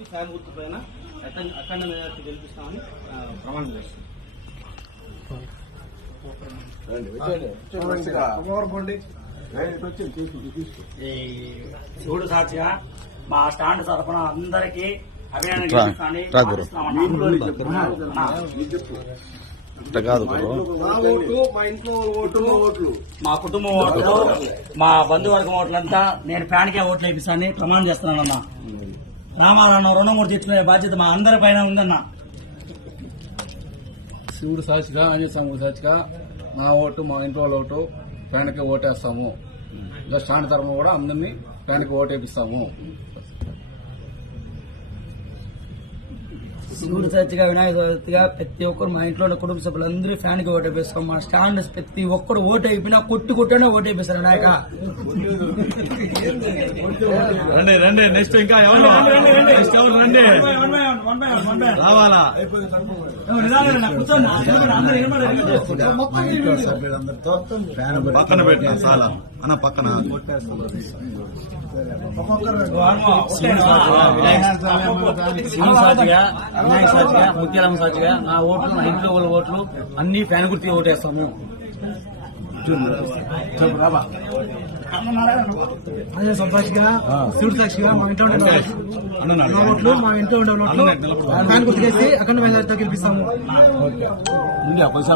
వచ్చి చూడండి గుర్తు పైన అఖండ నిజార్టీ గెలిపిస్తామని ప్రమాణం చేస్తున్నాం చూడు సాక్షిగా మా స్టాండ్ తరఫున అందరికి మా కుటుంబం ఓట్లు మా బంధువర్గం ఓట్లంతా నేను ప్యాన్కే ఓట్లు వేపిస్తాను ప్రమాణం చేస్తున్నానమ్మా రామారావు రుణం కూడా తెచ్చుకునే బాధ్యత మా అందరి పైన ఉందన్న శివుడు సాక్షిగా ఆంజనేయ స్వామి సాక్షిగా మా ఓటు మా ఇంట్లో ఓటు పైనకి ఓటేస్తాము ఇంకా స్టాండ్ ధర్మం కూడా అందరినీ పైనకి ఓటేపిస్తాము శివుడు చర్చిగా వినాయక చవితిగా ప్రతి ఒక్కరు మా ఇంట్లో ఉన్న కుటుంబ సభ్యులు అందరూ ఫ్యాన్ కి ఓటు వేసుకోం మా స్టాండ్ ప్రతి ఒక్కరు ఓటు అయిపోయినా కొట్టి కొట్టనే ఓటు వేపిస్తారు నాయక సాధిగా అన్నయ్య సాక్షిగా ముత్యాలమ్మ సాక్షిగా నా ఓట్లు నా ఇంట్లో వాళ్ళ ఓట్లు అన్ని ఫ్యాన్ గుర్తి ఓటేస్తాము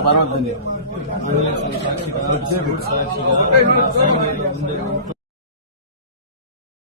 పర్వాలేదండి